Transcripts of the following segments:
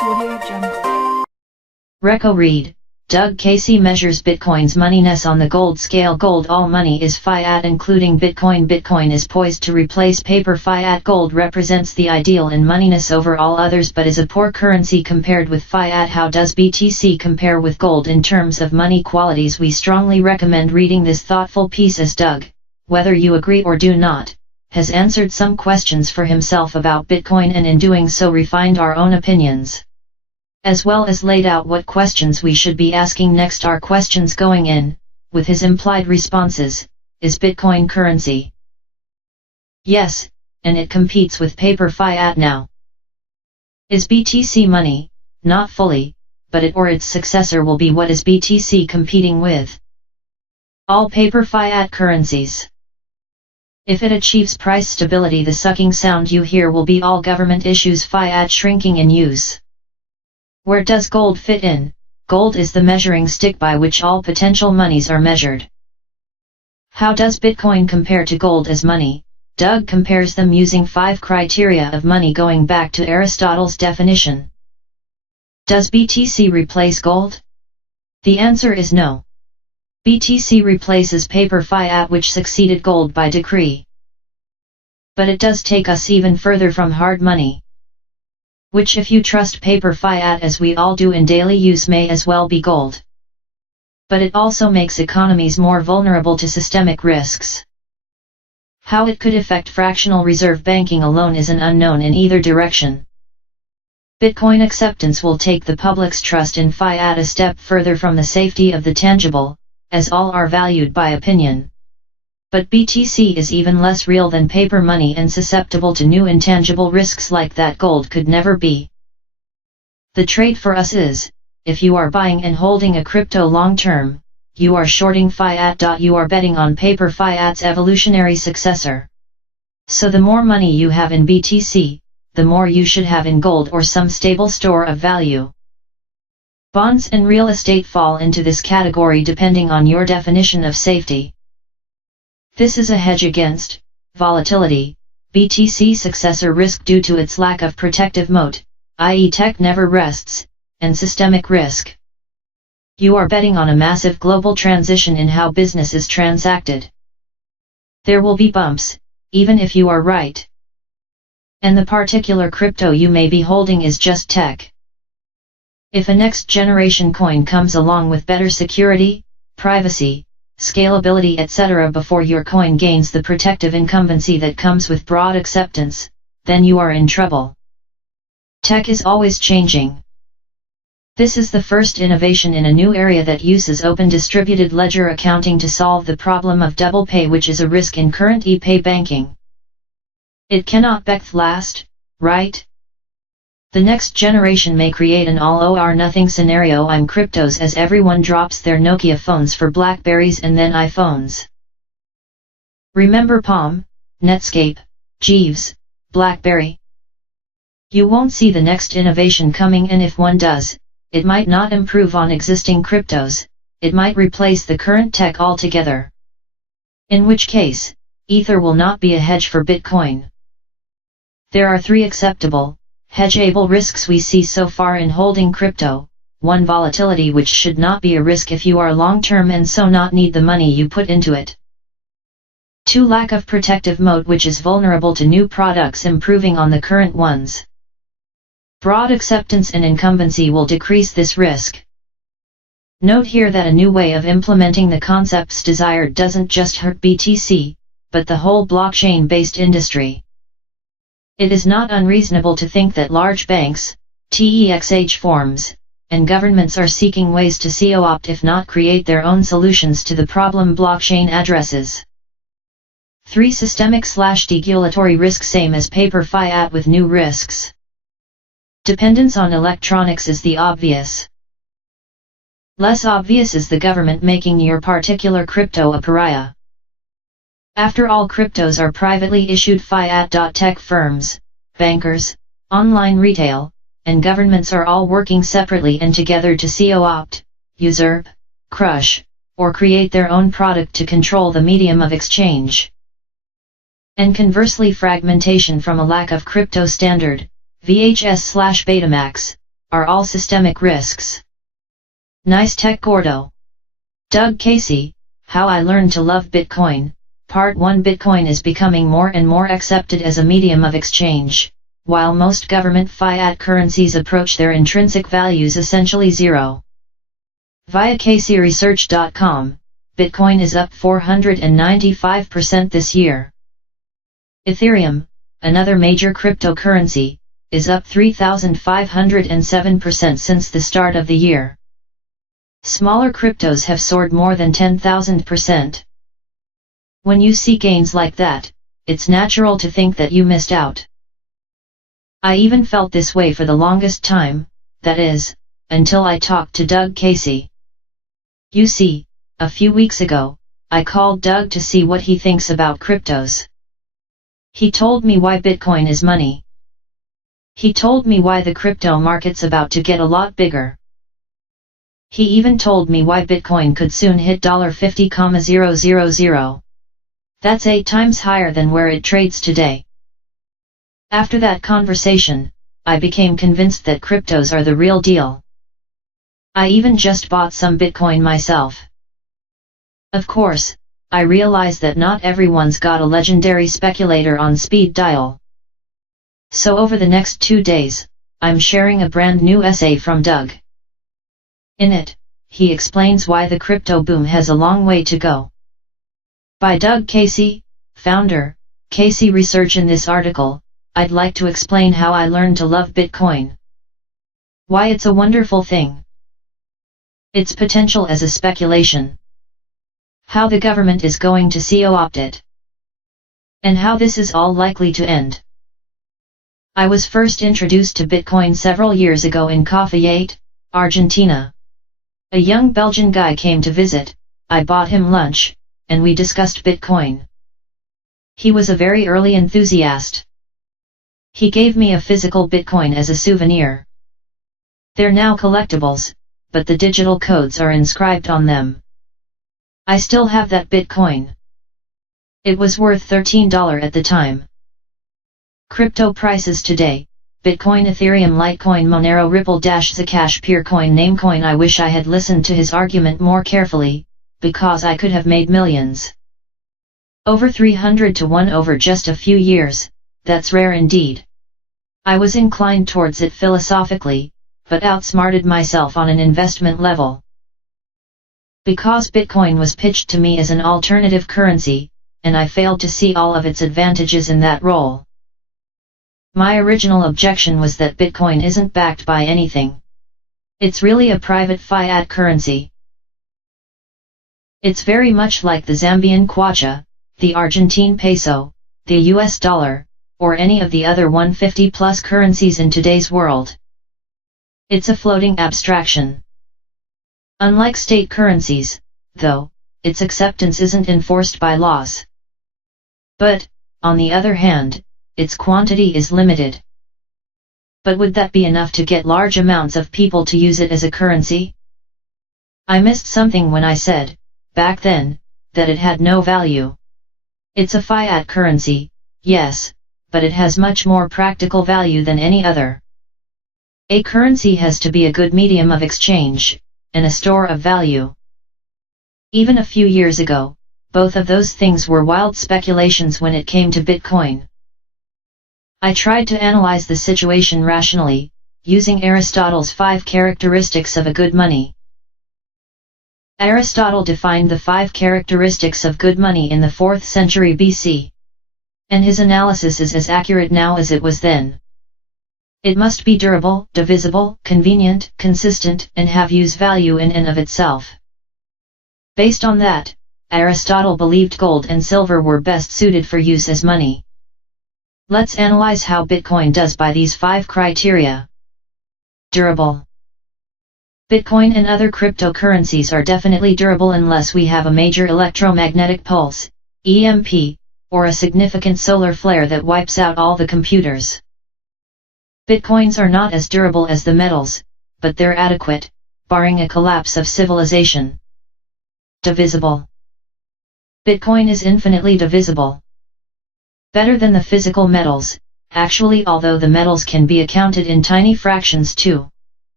Audio Jungle. Reco read, Doug Casey measures Bitcoin's moneyness on the gold scale. Gold all money is fiat including Bitcoin. Bitcoin is poised to replace paper fiat. Gold represents the ideal in moneyness over all others but is a poor currency compared with fiat. How does BTC compare with gold in terms of money qualities? We strongly recommend reading this thoughtful piece as Doug, whether you agree or do not, has answered some questions for himself about Bitcoin and in doing so refined our own opinions, as well as laid out what questions we should be asking next. Our questions going in, with his implied responses, is Bitcoin currency? Yes, and it competes with paper fiat now. Is BTC money? Not fully, but it or its successor will be. What is BTC competing with? All paper fiat currencies. If it achieves price stability, the sucking sound you hear will be all government issues, fiat shrinking in use. Where does gold fit in? Gold is the measuring stick by which all potential monies are measured. How does Bitcoin compare to gold as money? Doug compares them using 5 criteria of money going back to Aristotle's definition. Does BTC replace gold? The answer is no. BTC replaces paper fiat which succeeded gold by decree. But it does take us even further from hard money, which if you trust paper fiat as we all do in daily use may as well be gold. But it also makes economies more vulnerable to systemic risks. How it could affect fractional reserve banking alone is an unknown in either direction. Bitcoin acceptance will take the public's trust in fiat a step further from the safety of the tangible, as all are valued by opinion. But BTC is even less real than paper money and susceptible to new intangible risks like that gold could never be. The trade for us is, if you are buying and holding a crypto long term, you are shorting fiat. You are betting on paper fiat's evolutionary successor. So the more money you have in BTC, the more you should have in gold or some stable store of value. Bonds and real estate fall into this category depending on your definition of safety. This is a hedge against volatility, BTC successor risk due to its lack of protective moat, i.e. tech never rests, and systemic risk. You are betting on a massive global transition in how business is transacted. There will be bumps, even if you are right. And the particular crypto you may be holding is just tech. If a next generation coin comes along with better security, privacy, scalability etc. before your coin gains the protective incumbency that comes with broad acceptance, then you are in trouble. Tech is always changing. This is the first innovation in a new area that uses open distributed ledger accounting to solve the problem of double pay, which is a risk in current e-pay banking. It cannot last, right? The next generation may create an all or nothing scenario. I'm cryptos as everyone drops their Nokia phones for Blackberries and then iPhones. Remember Palm, Netscape, Jeeves, Blackberry? You won't see the next innovation coming, and if one does, it might not improve on existing cryptos, it might replace the current tech altogether. In which case, Ether will not be a hedge for Bitcoin. There are 3 acceptable, hedgeable risks we see so far in holding crypto. 1. Volatility, which should not be a risk if you are long-term and so not need the money you put into it. 2. Lack of protective moat, which is vulnerable to new products improving on the current ones. Broad acceptance and incumbency will decrease this risk. Note here that a new way of implementing the concepts desired doesn't just hurt BTC, but the whole blockchain-based industry. It is not unreasonable to think that large banks, TEXH forms, and governments are seeking ways to co-opt if not create their own solutions to the problem blockchain addresses. 3. Systemic/regulatory risk, same as paper fiat with new risks. Dependence on electronics is the obvious. Less obvious is the government making your particular crypto a pariah. After all, cryptos are privately issued fiat. Tech firms, bankers, online retail, and governments are all working separately and together to co-opt, usurp, crush, or create their own product to control the medium of exchange. And conversely, fragmentation from a lack of crypto standard, VHS/Betamax, are all systemic risks. Nice tech Gordo. Doug Casey, How I Learned to Love Bitcoin. Part 1. Bitcoin is becoming more and more accepted as a medium of exchange, while most government fiat currencies approach their intrinsic values essentially zero. Via CaseyResearch.com, Bitcoin is up 495% this year. Ethereum, another major cryptocurrency, is up 3,507% since the start of the year. Smaller cryptos have soared more than 10,000%. When you see gains like that, it's natural to think that you missed out. I even felt this way for the longest time, that is, until I talked to Doug Casey. You see, a few weeks ago, I called Doug to see what he thinks about cryptos. He told me why Bitcoin is money. He told me why the crypto market's about to get a lot bigger. He even told me why Bitcoin could soon hit $50,000. That's 8 times higher than where it trades today. After that conversation, I became convinced that cryptos are the real deal. I even just bought some Bitcoin myself. Of course, I realize that not everyone's got a legendary speculator on speed dial. So over the next 2 days, I'm sharing a brand new essay from Doug. In it, he explains why the crypto boom has a long way to go. By Doug Casey, founder, Casey Research. In this article, I'd like to explain how I learned to love Bitcoin. Why it's a wonderful thing. Its potential as a speculation. How the government is going to co-opt it. And how this is all likely to end. I was first introduced to Bitcoin several years ago in Cafayate, Argentina. A young Belgian guy came to visit, I bought him lunch, and we discussed Bitcoin. He was a very early enthusiast. He gave me a physical Bitcoin as a souvenir. They're now collectibles, but the digital codes are inscribed on them. I still have that Bitcoin. It was worth $13 at the time. Crypto prices today: Bitcoin, Ethereum, Litecoin, Monero, Ripple, Zcash, Peercoin, Namecoin. I wish I had listened to his argument more carefully, because I could have made millions. Over 300 to 1 over just a few years, that's rare indeed. I was inclined towards it philosophically, but outsmarted myself on an investment level. Because Bitcoin was pitched to me as an alternative currency, and I failed to see all of its advantages in that role. My original objection was that Bitcoin isn't backed by anything. It's really a private fiat currency. It's very much like the Zambian kwacha, the Argentine peso, the US dollar, or any of the other 150-plus currencies in today's world. It's a floating abstraction. Unlike state currencies, though, its acceptance isn't enforced by laws. But, on the other hand, its quantity is limited. But would that be enough to get large amounts of people to use it as a currency? I missed something when I said, back then, that it had no value. It's a fiat currency, yes, but it has much more practical value than any other. A currency has to be a good medium of exchange, and a store of value. Even a few years ago, both of those things were wild speculations when it came to Bitcoin. I tried to analyze the situation rationally, using Aristotle's 5 characteristics of a good money. Aristotle defined the 5 characteristics of good money in the 4th century BC. And his analysis is as accurate now as it was then. It must be durable, divisible, convenient, consistent, and have use value in and of itself. Based on that, Aristotle believed gold and silver were best suited for use as money. Let's analyze how Bitcoin does by these 5 criteria. Durable. Bitcoin and other cryptocurrencies are definitely durable unless we have a major electromagnetic pulse, EMP, or a significant solar flare that wipes out all the computers. Bitcoins are not as durable as the metals, but they're adequate, barring a collapse of civilization. Divisible. Bitcoin is infinitely divisible. Better than the physical metals, actually, although the metals can be accounted in tiny fractions too.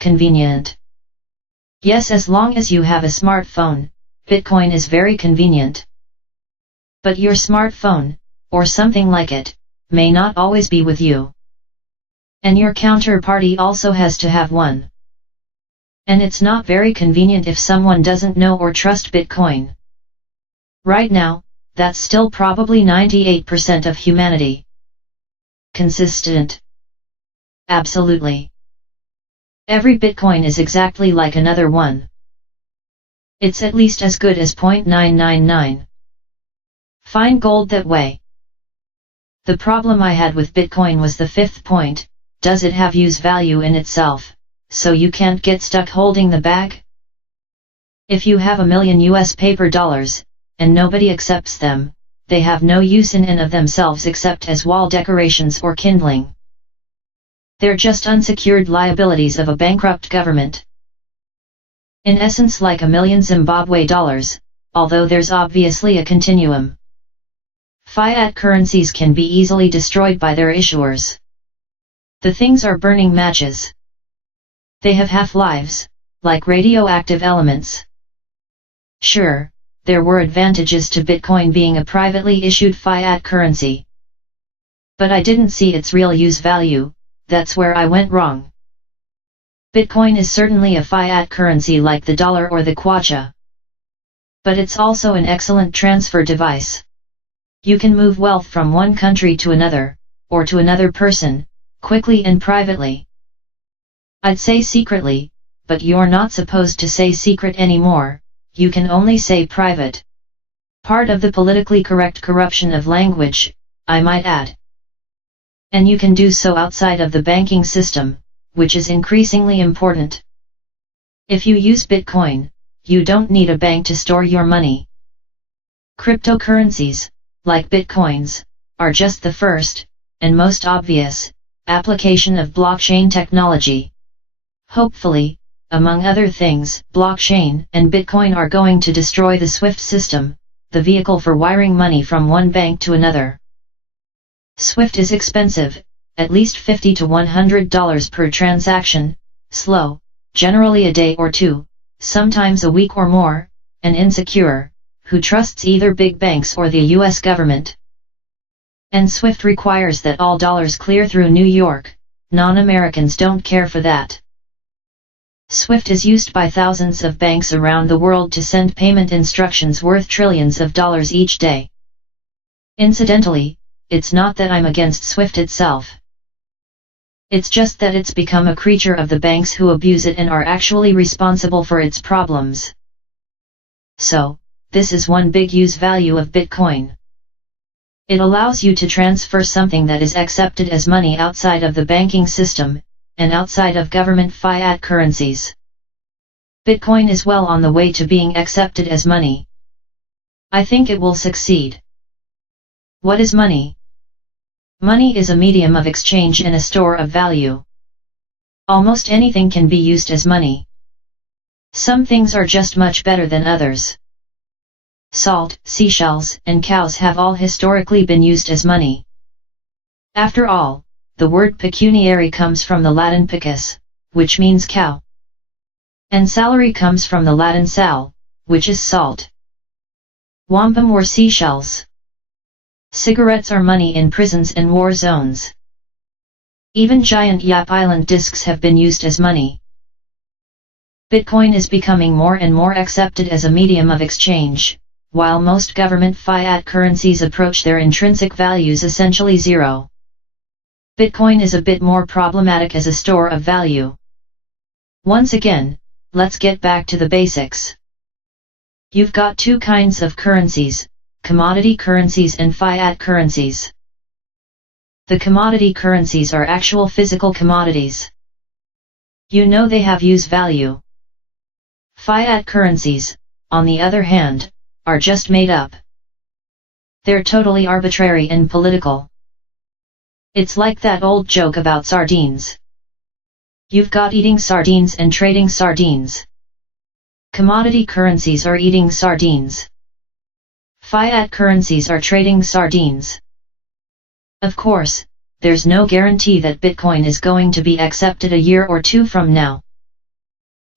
convenient. Yes, as long as you have a smartphone, Bitcoin is very convenient. But your smartphone, or something like it, may not always be with you. And your counterparty also has to have one. And it's not very convenient if someone doesn't know or trust Bitcoin. Right now, that's still probably 98% of humanity. Consistent. Absolutely. Every Bitcoin is exactly like another one. It's at least as good as 0.999. Find gold that way. The problem I had with Bitcoin was the fifth point: does it have use value in itself, so you can't get stuck holding the bag? If you have $1 million US paper dollars, and nobody accepts them, they have no use in and of themselves except as wall decorations or kindling. They're just unsecured liabilities of a bankrupt government. In essence, like $1 million Zimbabwe dollars, although there's obviously a continuum. Fiat currencies can be easily destroyed by their issuers. The things are burning matches. They have half-lives, like radioactive elements. Sure, there were advantages to Bitcoin being a privately issued fiat currency. But I didn't see its real use value. That's where I went wrong. Bitcoin is certainly a fiat currency like the dollar or the kwacha. But it's also an excellent transfer device. You can move wealth from one country to another, or to another person, quickly and privately. I'd say secretly, but you're not supposed to say secret anymore, you can only say private. Part of the politically correct corruption of language, I might add. And you can do so outside of the banking system, which is increasingly important. If you use Bitcoin, you don't need a bank to store your money. Cryptocurrencies, like Bitcoins, are just the first, and most obvious, application of blockchain technology. Hopefully, among other things, blockchain and Bitcoin are going to destroy the SWIFT system, the vehicle for wiring money from one bank to another. SWIFT is expensive, at least $50 to $100 per transaction, slow, generally a day or two, sometimes a week or more, and insecure. Who trusts either big banks or the US government? And SWIFT requires that all dollars clear through New York. Non-Americans don't care for that. SWIFT is used by thousands of banks around the world to send payment instructions worth trillions of dollars each day. Incidentally, it's not that I'm against SWIFT itself. It's just that it's become a creature of the banks who abuse it and are actually responsible for its problems. So, this is one big use value of Bitcoin. It allows you to transfer something that is accepted as money outside of the banking system, and outside of government fiat currencies. Bitcoin is well on the way to being accepted as money. I think it will succeed. What is money? Money is a medium of exchange and a store of value. Almost anything can be used as money. Some things are just much better than others. Salt, seashells, and cows have all historically been used as money. After all, the word pecuniary comes from the Latin pecus, which means cow. And salary comes from the Latin sal, which is salt. Wampum were seashells. Cigarettes are money in prisons and war zones. Even giant Yap Island discs have been used as money. Bitcoin is becoming more and more accepted as a medium of exchange, while most government fiat currencies approach their intrinsic values essentially zero. Bitcoin is a bit more problematic as a store of value. Once again, let's get back to the basics. You've got two kinds of currencies, commodity currencies and fiat currencies. The commodity currencies are actual physical commodities. You know they have use value. Fiat currencies, on the other hand, are just made up. They're totally arbitrary and political. It's like that old joke about sardines. You've got eating sardines and trading sardines. Commodity currencies are eating sardines. Fiat currencies are trading sardines. Of course, there's no guarantee that Bitcoin is going to be accepted a year or two from now.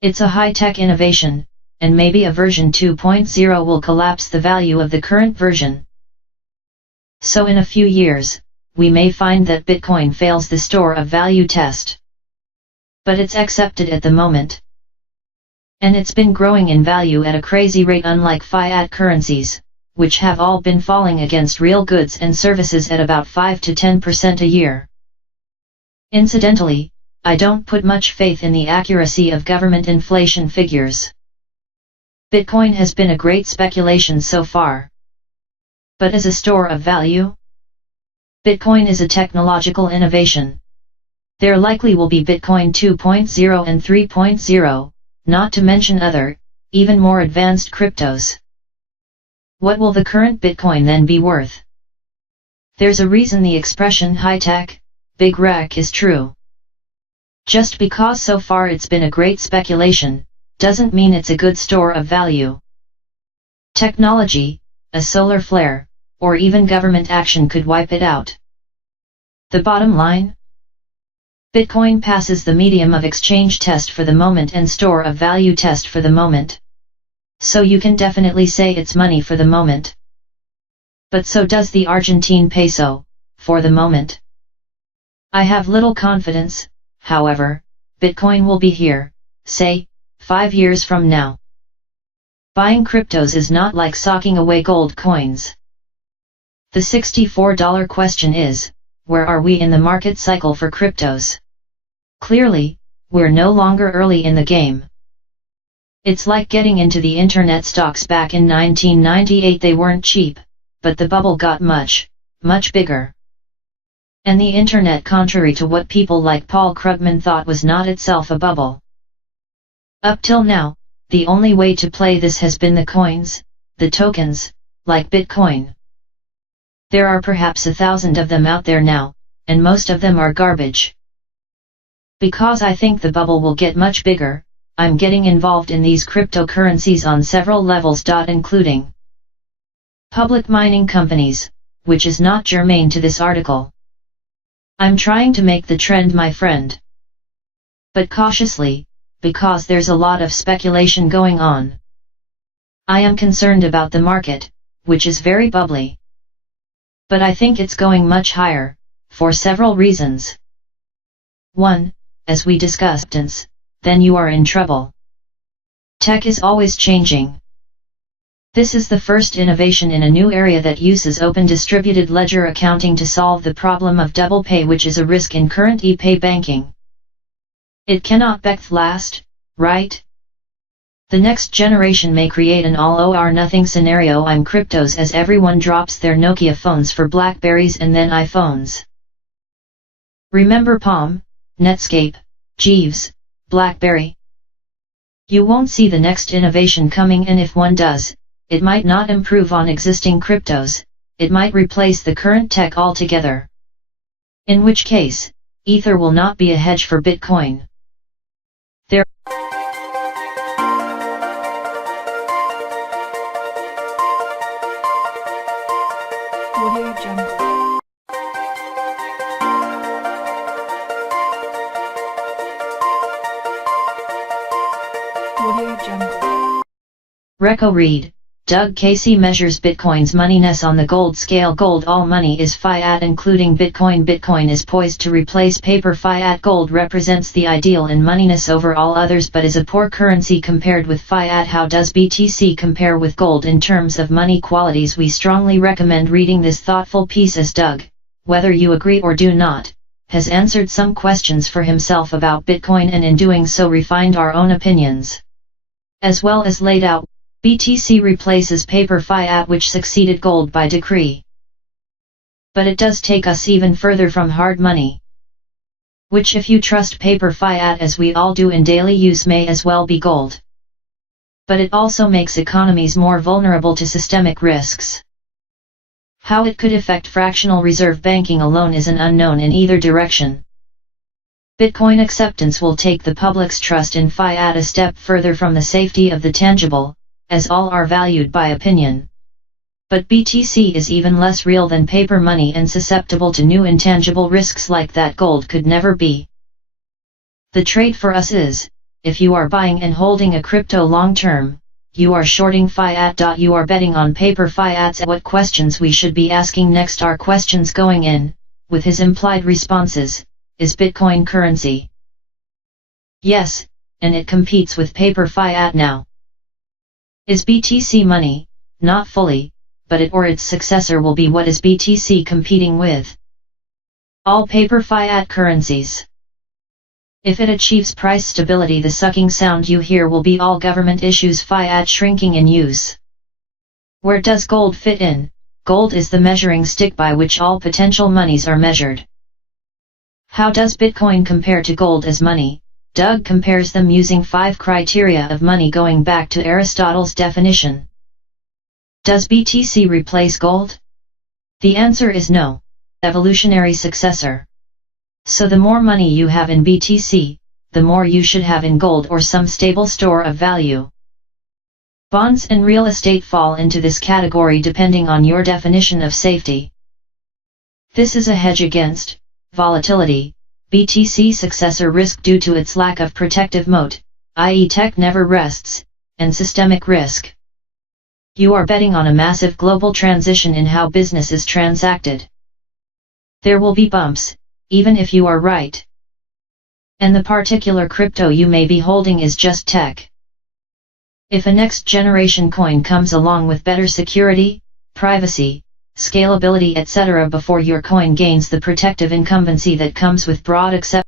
It's a high-tech innovation, and maybe a version 2.0 will collapse the value of the current version. So in a few years, we may find that Bitcoin fails the store of value test. But it's accepted at the moment. And it's been growing in value at a crazy rate, unlike fiat currencies, which have all been falling against real goods and services at about 5 to 10% a year. Incidentally, I don't put much faith in the accuracy of government inflation figures. Bitcoin has been a great speculation so far. But as a store of value? Bitcoin is a technological innovation. There likely will be Bitcoin 2.0 and 3.0, not to mention other, even more advanced cryptos. What will the current Bitcoin then be worth? There's a reason the expression high-tech, big wreck is true. Just because so far it's been a great speculation, doesn't mean it's a good store of value. Technology, a solar flare, or even government action could wipe it out. The bottom line? Bitcoin passes the medium of exchange test for the moment and store of value test for the moment. So you can definitely say it's money for the moment. But so does the Argentine peso, for the moment. I have little confidence, however, Bitcoin will be here, say, 5 years from now. Buying cryptos is not like socking away gold coins. The $64 question is, where are we in the market cycle for cryptos? Clearly, we're no longer early in the game. It's like getting into the internet stocks back in 1998. They weren't cheap, but the bubble got much, much bigger. And the internet, contrary to what people like Paul Krugman thought, was not itself a bubble. Up till now, the only way to play this has been the coins, the tokens, like Bitcoin. There are perhaps 1,000 of them out there now, and most of them are garbage. Because I think the bubble will get much bigger, I'm getting involved in these cryptocurrencies on several levels, including public mining companies, which is not germane to this article. I'm trying to make the trend my friend. But cautiously, because there's a lot of speculation going on. I am concerned about the market, which is very bubbly. But I think it's going much higher, for several reasons. 1. As we discussed, then you are in trouble. Tech is always changing. This is the first innovation in a new area that uses open distributed ledger accounting to solve the problem of double pay, which is a risk in current e-pay banking. It cannot last, right? The next generation may create an all or nothing scenario. I'm cryptos as everyone drops their Nokia phones for Blackberries and then iPhones. Remember Palm, Netscape, Jeeves, BlackBerry? You won't see the next innovation coming, and if one does, it might not improve on existing cryptos, it might replace the current tech altogether. In which case, Ether will not be a hedge for Bitcoin. There Audio Jungle. Audio Jungle. Reco read, Doug Casey measures Bitcoin's moneyness on the gold scale. Gold all money is fiat including Bitcoin. Bitcoin is poised to replace paper fiat. Gold represents the ideal in moneyness over all others but is a poor currency compared with fiat. How does BTC compare with gold in terms of money qualities? We strongly recommend reading this thoughtful piece as Doug, whether you agree or do not, has answered some questions for himself about Bitcoin and in doing so refined our own opinions. As well as laid out, BTC replaces paper fiat which succeeded gold by decree. But it does take us even further from hard money, which if you trust paper fiat as we all do in daily use may as well be gold. But it also makes economies more vulnerable to systemic risks. How it could affect fractional reserve banking alone is an unknown in either direction. Bitcoin acceptance will take the public's trust in fiat a step further from the safety of the tangible, as all are valued by opinion. But BTC is even less real than paper money and susceptible to new intangible risks like that gold could never be. The trade for us is, if you are buying and holding a crypto long term, you are shorting fiat. You are betting on paper fiats. What questions we should be asking next are questions going in, with his implied responses. Is Bitcoin currency? Yes, and it competes with paper fiat now. Is BTC money? Not fully, but it or its successor will be. What is BTC competing with? All paper fiat currencies. If it achieves price stability, the sucking sound you hear will be all government issues fiat shrinking in use. Where does gold fit in? Gold is the measuring stick by which all potential monies are measured. How does Bitcoin compare to gold as money? Doug compares them using 5 criteria of money going back to Aristotle's definition. Does BTC replace gold? The answer is no. Evolutionary successor. So the more money you have in BTC, the more you should have in gold or some stable store of value. Bonds and real estate fall into this category depending on your definition of safety. This is a hedge against volatility, BTC successor risk due to its lack of protective moat, i.e. tech never rests, and systemic risk. You are betting on a massive global transition in how business is transacted. There will be bumps, even if you are right. And the particular crypto you may be holding is just tech. If a next generation coin comes along with better security, privacy, scalability etc. before your coin gains the protective incumbency that comes with broad acceptance,